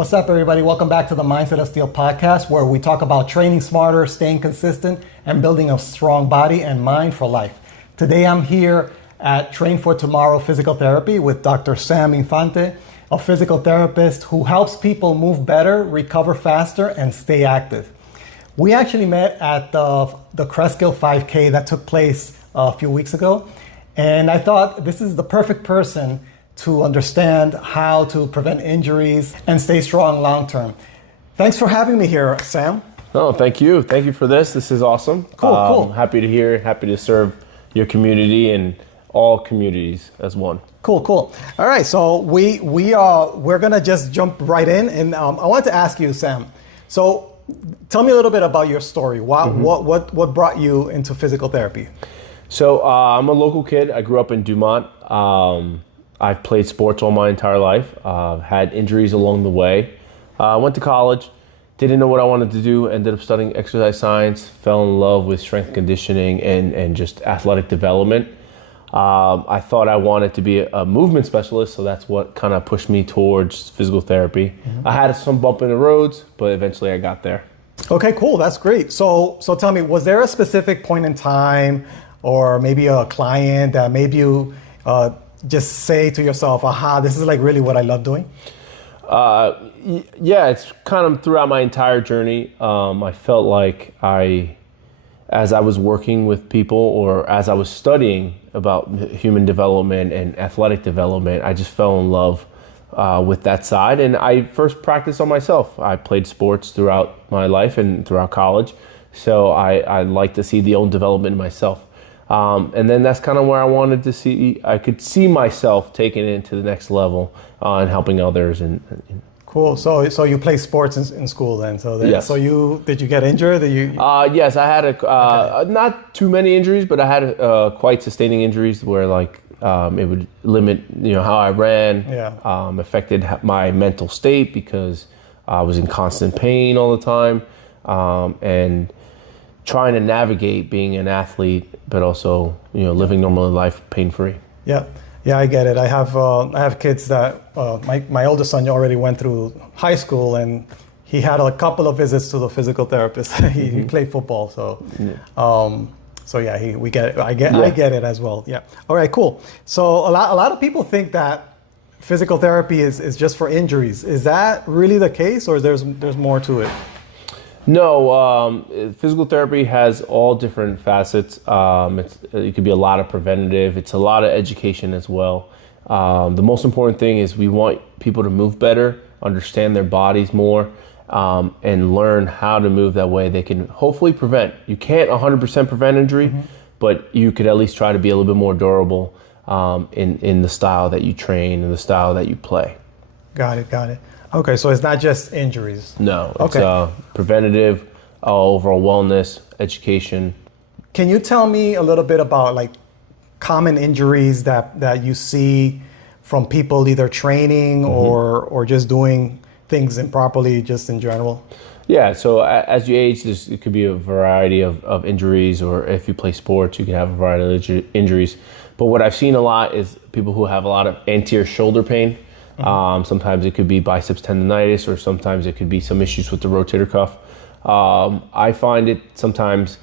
What's up, everybody? Welcome back to the Mindset of Steel podcast, where we talk about training smarter, staying consistent, and building a strong body and mind for life. Today, I'm here at Train4Tomorrow Physical Therapy with Dr. Sam Ynfante, a physical therapist who helps people move better, recover faster, and stay active. We actually met at the Cresskill 5K that took place a few weeks ago, and I thought this is the perfect person to understand how to prevent injuries and stay strong long term. Thanks for having me here, Sam. Oh, thank you. Thank you for this. This is awesome. Cool. Happy to hear, happy to serve your community and all communities as one. Cool. All right, so we're gonna just jump right in, and I want to ask you, Sam. So, tell me a little bit about your story. What brought you into physical therapy? So, I'm a local kid. I grew up in Dumont. I've played sports all my entire life. Had injuries along the way. Went to college. Didn't know what I wanted to do. Ended up studying exercise science. Fell in love with strength conditioning and just athletic development. I thought I wanted to be a movement specialist, so that's what kind of pushed me towards physical therapy. I had some bump in the roads, but eventually I got there. Okay, cool. That's great. So tell me, was there a specific point in time, or maybe a client that made you just say to yourself, aha, this is like really what I love doing? Yeah, it's kind of throughout my entire journey. I felt like as I was working with people or as I was studying about human development and athletic development, I just fell in love with that side. And I first practiced on myself. I played sports throughout my life and throughout college. So I like to see the own development in myself. And then that's kind of where I wanted to see, I could see myself taking it to the next level and helping others. Cool. So you play sports in school then? Yes. So did you get injured? Yes, I had not too many injuries, but I had quite sustaining injuries where it would limit how I ran. Yeah. Affected my mental state because I was in constant pain all the time, and trying to navigate being an athlete, but also living normal life pain-free. Yeah, I get it. I have kids that my oldest son already went through high school, and he had a couple of visits to the physical therapist. he played football, so we get it. I get it as well. Yeah. All right, cool. So a lot of people think that physical therapy is just for injuries. Is that really the case, or there's more to it? No, physical therapy has all different facets. It could be a lot of preventative. It's a lot of education as well. The most important thing is we want people to move better, understand their bodies more, and learn how to move that way they can hopefully prevent. You can't 100% prevent injury, but you could at least try to be a little bit more durable in the style that you train and the style that you play. Got it. Okay, so it's not just injuries. No, it's preventative, overall wellness, education. Can you tell me a little bit about common injuries that you see from people either training or just doing things improperly, just in general? Yeah, so as you age, it could be a variety of injuries, or if you play sports, you can have a variety of injuries. But what I've seen a lot is people who have a lot of anterior shoulder pain. Sometimes it could be biceps tendonitis, or sometimes it could be some issues with the rotator cuff. I find it sometimes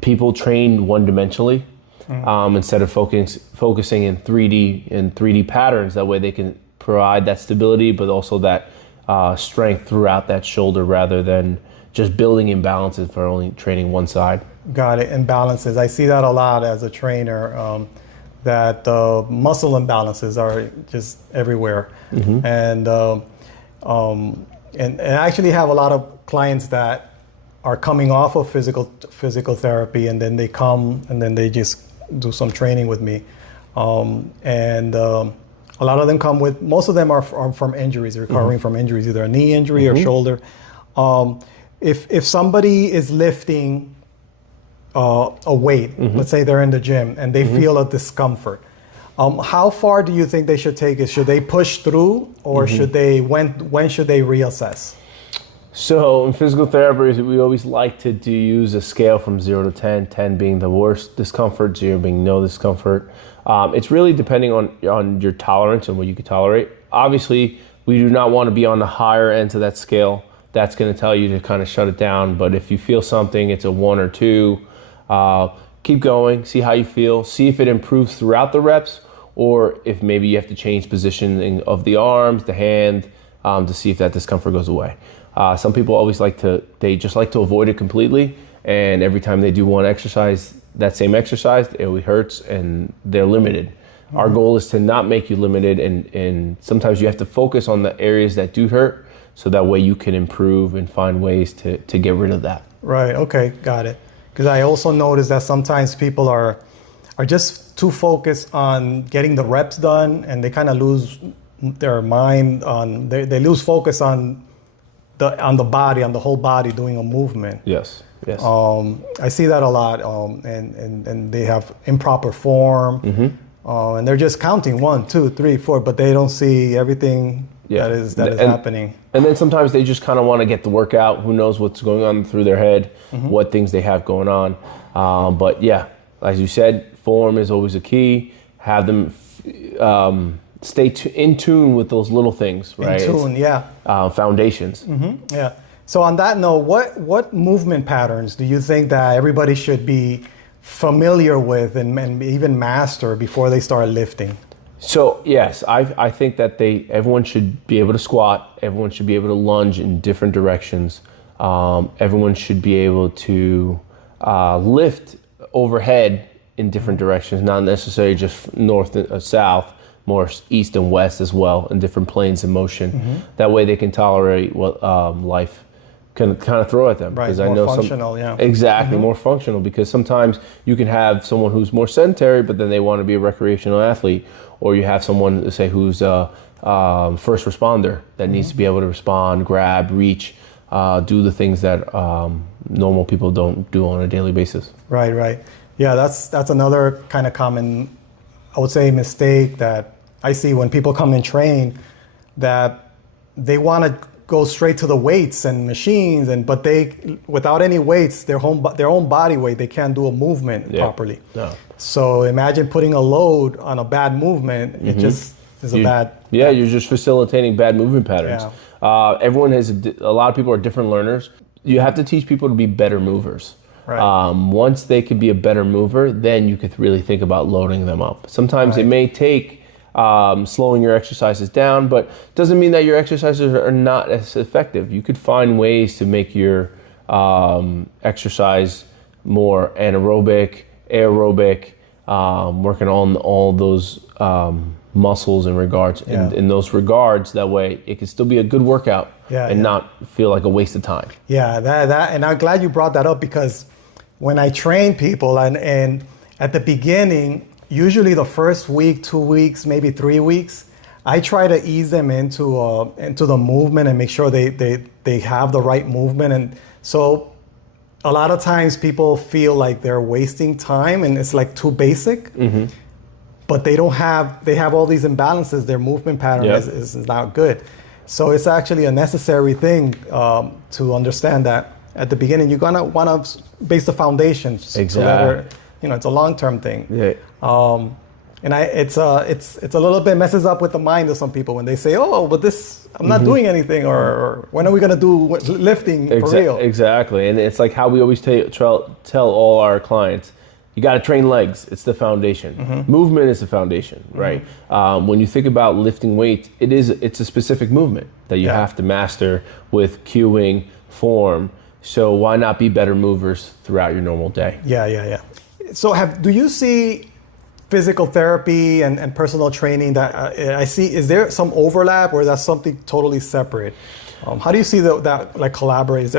people train one-dimensionally instead of focusing in 3D patterns. That way they can provide that stability, but also that strength throughout that shoulder, rather than just building imbalances for only training one side. Got it. Imbalances. I see that a lot as a trainer. That muscle imbalances are just everywhere, and I actually have a lot of clients that are coming off of physical therapy, and then they come and then they just do some training with me, and a lot of them come with. Most of them are from injuries, recovering from injuries, either a knee injury or shoulder. If somebody is lifting a weight, let's say they're in the gym and they feel a discomfort, how far do you think they should take it? Should they push through, or should they when should they reassess? So in physical therapy, we always like to use a scale from 0 to 10, 10 being the worst discomfort, 0 being no discomfort. It's really depending on your tolerance and what you can tolerate. Obviously, we do not want to be on the higher end of that scale. That's going to tell you to kind of shut it down. But if you feel something, it's a 1 or 2. Keep going, see how you feel, see if it improves throughout the reps, or if maybe you have to change positioning of the arms, the hand, to see if that discomfort goes away. Some people always they just like to avoid it completely. And every time they do one exercise, that same exercise, it really hurts and they're limited. Mm-hmm. Our goal is to not make you limited, and sometimes you have to focus on the areas that do hurt, so that way you can improve and find ways to get rid of that. Right, okay, got it. Because I also noticed that sometimes people are just too focused on getting the reps done, and they kind of lose their mind on, they lose focus on the body, on the whole body doing a movement. Yes. I see that a lot, and they have improper form, mm-hmm. And they're just counting 1, 2, 3, 4, but they don't see everything that is happening. And then sometimes they just kind of want to get the workout. Who knows what's going on through their head, mm-hmm. what things they have going on. But yeah, as you said, form is always a key. Have them stay in tune with those little things, right? In tune, yeah. Foundations. Mm-hmm. Yeah. So on that note, what movement patterns do you think that everybody should be familiar with and even master before they start lifting? So yes, I think that everyone should be able to squat. Everyone should be able to lunge in different directions. Everyone should be able to lift overhead in different directions, not necessarily just north and south, more east and west as well, in different planes of motion. Mm-hmm. That way they can tolerate what life can kind of throw at them. Right, more functional, yeah. Exactly, mm-hmm. more functional, because sometimes you can have someone who's more sedentary, but then they want to be a recreational athlete, or you have someone, say, who's a first responder that mm-hmm. needs to be able to respond, grab, reach, do the things that normal people don't do on a daily basis. Right. Yeah, that's another kind of common, I would say, mistake that I see when people come and train, that they want to go straight to the weights and machines, but they, without any weights, their own body weight, they can't do a movement properly. No. So imagine putting a load on a bad movement. Mm-hmm. It just is a bad. Yeah, you're just facilitating bad movement patterns. Yeah. Everyone has a lot of people are different learners. You have to teach people to be better movers. Right. Once they can be a better mover, then you could really think about loading them up. Sometimes it may take slowing your exercises down, but doesn't mean that your exercises are not as effective. You could find ways to make your exercise more anaerobic, aerobic, working on all those muscles in regards in those regards. That way it can still be a good workout not feel like a waste of time. Yeah, that and I'm glad you brought that up, because when I train people and at the beginning, usually the first week, 2 weeks, maybe 3 weeks, I try to ease them into the movement and make sure they have the right movement. And so a lot of times people feel like they're wasting time and it's like too basic, mm-hmm. but they have all these imbalances. Their movement pattern is not good. So it's actually a necessary thing to understand that at the beginning, you're gonna want to base the foundations. Exactly. It's a long-term thing. Yeah. And it's a little bit messes up with the mind of some people when they say, "Oh, but this I'm not mm-hmm. doing anything," or "When are we gonna do lifting for real?" Exactly, and it's like how we always tell all our clients, you got to train legs. It's the foundation. Mm-hmm. Movement is the foundation, right? Mm-hmm. When you think about lifting weights, it's a specific movement that you have to master with cueing, form. So why not be better movers throughout your normal day? Yeah. So do you see physical therapy and personal training that I see, is there some overlap, or that's something totally separate? How do you see that like collaborate? Is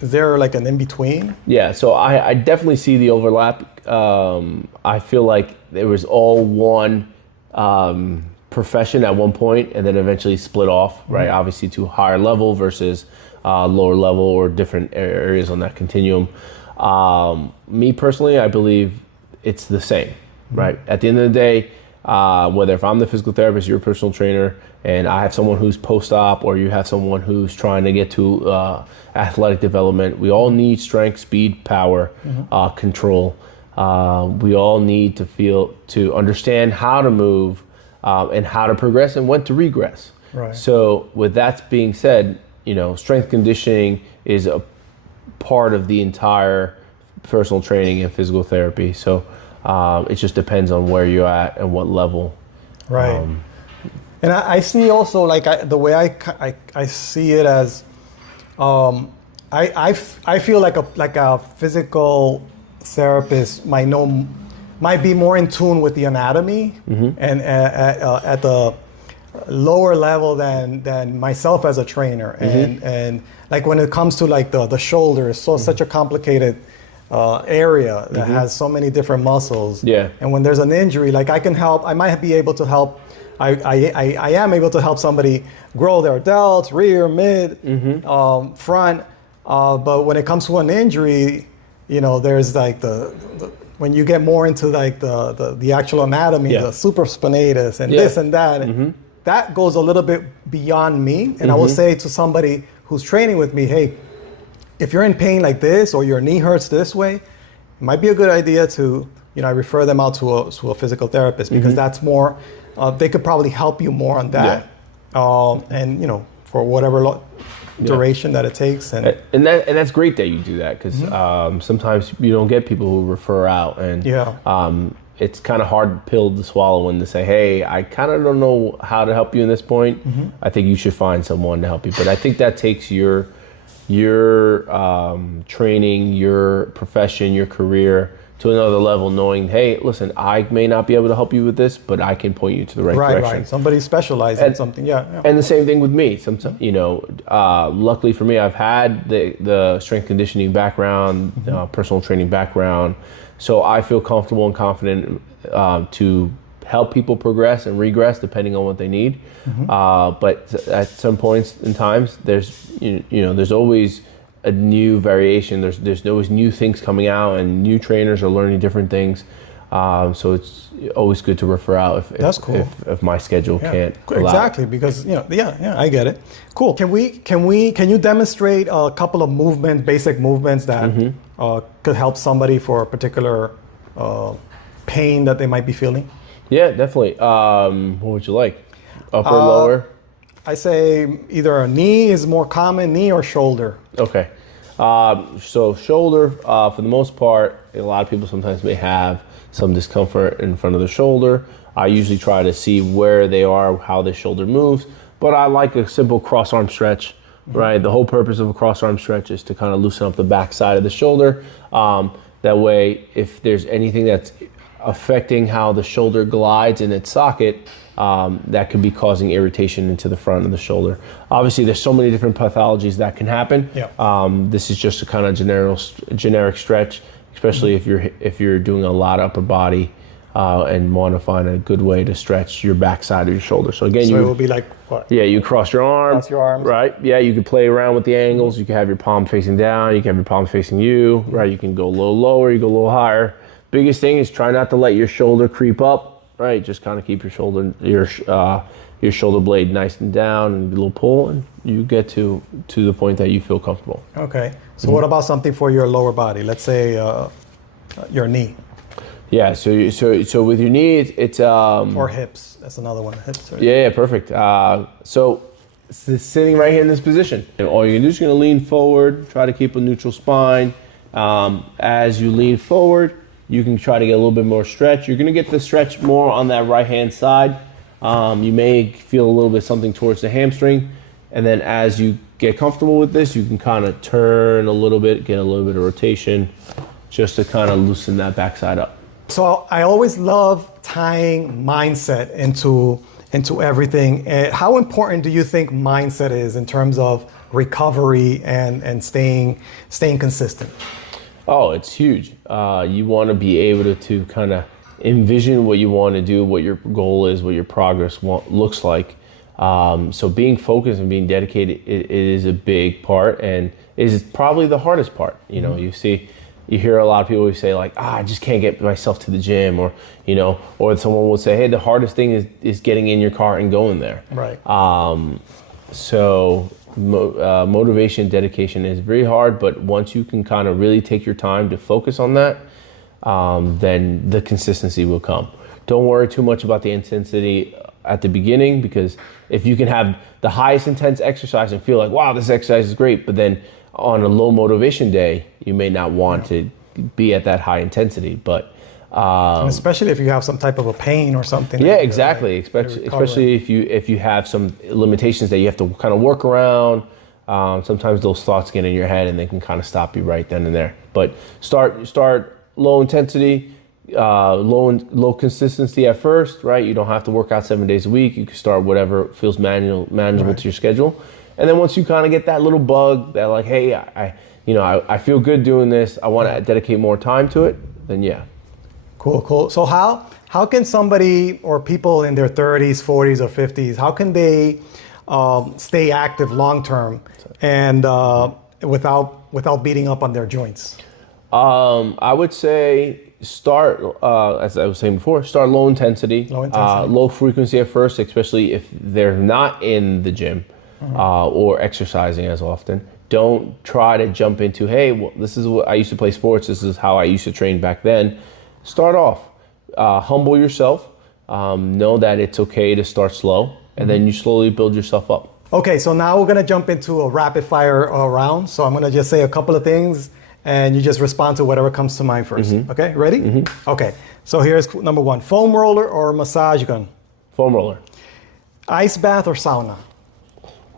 there like an in-between? Yeah, so I definitely see the overlap. I feel like there was all one profession at one point and then eventually split off, right? Mm-hmm. Obviously to higher level versus lower level, or different areas on that continuum. Me personally, I believe it's the same, right? At the end of the day, whether if I'm the physical therapist, you're a personal trainer, and I have someone who's post-op, or you have someone who's trying to get to athletic development, we all need strength, speed, power, control. We all need to understand how to move and how to progress and when to regress. Right. So with that being said, strength conditioning is a part of the entire personal training and physical therapy. So it just depends on where you're at and what level. Right. And I see also, like, the way I see it as, I feel like a physical therapist might be more in tune with the anatomy and at the lower level than myself as a trainer. And like when it comes to like the shoulder, it's such a complicated area that has so many different muscles. Yeah. And when there's an injury, like I might be able to help. I am able to help somebody grow their delts, rear, mid, front. But when it comes to an injury, there's like when you get more into like the actual anatomy, the supraspinatus and this and that, that goes a little bit beyond me. And I will say to somebody who's training with me, hey, if you're in pain like this or your knee hurts this way, it might be a good idea to, I refer them out to a physical therapist because that's more, they could probably help you more on that. And, for whatever duration that it takes. And that's great that you do that because sometimes you don't get people who refer out. And it's kind of hard pill to swallow when they say, hey, I kind of don't know how to help you in this point. I think you should find someone to help you. But I think that takes your training, your profession, your career to another level, knowing, hey, listen, I may not be able to help you with this, but I can point you to the right direction. Right. Somebody specialized in something, And the same thing with me. Luckily for me, I've had the strength conditioning background, personal training background, so I feel comfortable and confident to help people progress and regress depending on what they need. But at some points in times, there's always a new variation. There's always new things coming out, and new trainers are learning different things. So it's always good to refer out if my schedule can't allow. Exactly, because I get it. Cool. Can you demonstrate a couple of basic movements that could help somebody for a particular pain that they might be feeling? Yeah, definitely. What would you like? Upper, lower? I say either a knee is more common, knee or shoulder. Okay. So shoulder, for the most part, a lot of people sometimes may have some discomfort in front of the shoulder. I usually try to see where they are, how the shoulder moves, but I like a simple cross arm stretch, right? The whole purpose of a cross arm stretch is to kind of loosen up the back side of the shoulder. That way, if there's anything that's affecting how the shoulder glides in its socket, that could be causing irritation into the front of the shoulder. Obviously, there's so many different pathologies that can happen. This is just a kind of generic stretch, especially if you're doing a lot of upper body and want to find a good way to stretch your back side of your shoulder. So again, it will be like what? Yeah, you cross your arms. Right. Yeah, you can play around with the angles. You can have your palm facing down. You can have your palm facing you. Right. You can go a little lower. You go a little higher. Biggest thing is try not to let your shoulder creep up. Right, just kind of keep your shoulder blade nice and down, and a little pull, and you get to the point that you feel comfortable. Okay. So what about something for your lower body? Let's say your knee. Yeah. So with your knee, it's or hips. That's another one. Hips. Yeah. Perfect. So sitting right here in this position, and all you're gonna do is you're gonna lean forward. Try to keep a neutral spine. As you lean forward, you can try to get a little bit more stretch. You're going to get the stretch more on that right-hand side. You may feel a little bit something towards the hamstring. And then as you get comfortable with this, you can kind of turn a little bit, get a little bit of rotation, just to kind of loosen that backside up. So I always love tying mindset into everything. How important do you think mindset is in terms of recovery and staying consistent? Oh, it's huge. You want to be able to kind of envision what you want to do, what your goal is, what your progress looks like. So being focused and being dedicated it is a big part, and is probably the hardest part. You hear a lot of people who say like, I just can't get myself to the gym, or someone will say, hey, the hardest thing is getting in your car and going there. Right. Motivation, dedication is very hard, but once you can kind of really take your time to focus on that, then the consistency will come. Don't worry too much about the intensity at the beginning, because if you can have the highest intense exercise and feel like, wow, this exercise is great, but then on a low motivation day, you may not want to be at that high intensity. But and especially if you have some type of a pain or something. Yeah, exactly. Especially if you have some limitations that you have to kind of work around. Sometimes those thoughts get in your head and they can kind of stop you right then and there. But start low intensity, low consistency at first, right? You don't have to work out 7 days a week. You can start whatever feels manageable to your schedule. And then once you kind of get that little bug that like, hey, I feel good doing this, I want to dedicate more time to it, then yeah. Cool. So how can somebody or people in their 30s, 40s, or 50s, how can they stay active long term and without beating up on their joints? I would say start, as I was saying before, start low intensity, low frequency at first, especially if they're not in the gym or exercising as often. Don't try to jump into, hey, well, this is what I used to play sports. This is how I used to train back then. Start off, humble yourself, know that it's okay to start slow, and then you slowly build yourself up. Okay, so now we're gonna jump into a rapid fire round. So I'm gonna just say a couple of things and you just respond to whatever comes to mind first. Okay, ready? Okay, so here's number one, foam roller or massage gun? Foam roller. Ice bath or sauna?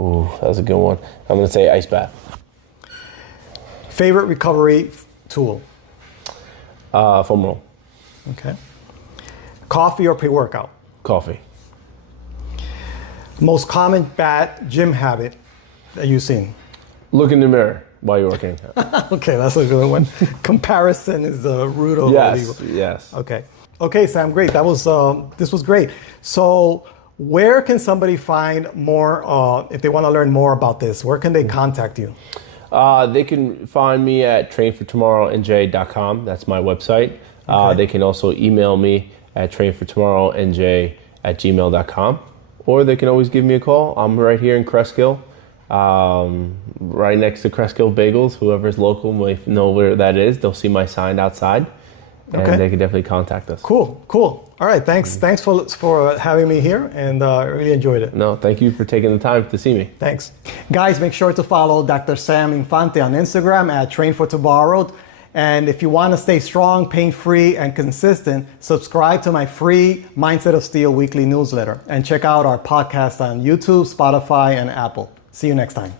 Ooh, that's a good one. I'm gonna say ice bath. Favorite recovery tool? Foam roll. Okay. Coffee or pre-workout? Coffee. Most common bad gym habit that you've seen? Look in the mirror while you're working. Okay, that's a good one. Comparison is the root of all evil. Yes. Okay, Sam, great. This was great. So where can somebody find more, if they want to learn more about this, where can they contact you? They can find me at train4tomorrownj.com. That's my website. They can also email me at train4tomorrownj@gmail.com. Or they can always give me a call. I'm right here in Cresskill, right next to Cresskill Bagels. Whoever's local might know where that is. They'll see my sign outside, and they can definitely contact us. Cool. All right, thanks for having me here, and I really enjoyed it. No, thank you for taking the time to see me. Thanks. Guys, make sure to follow Dr. Sam Ynfante on Instagram at Train4Tomorrow. And if you want to stay strong, pain-free, and consistent, subscribe to my free Mindset of Steel weekly newsletter and check out our podcast on YouTube, Spotify, and Apple. See you next time.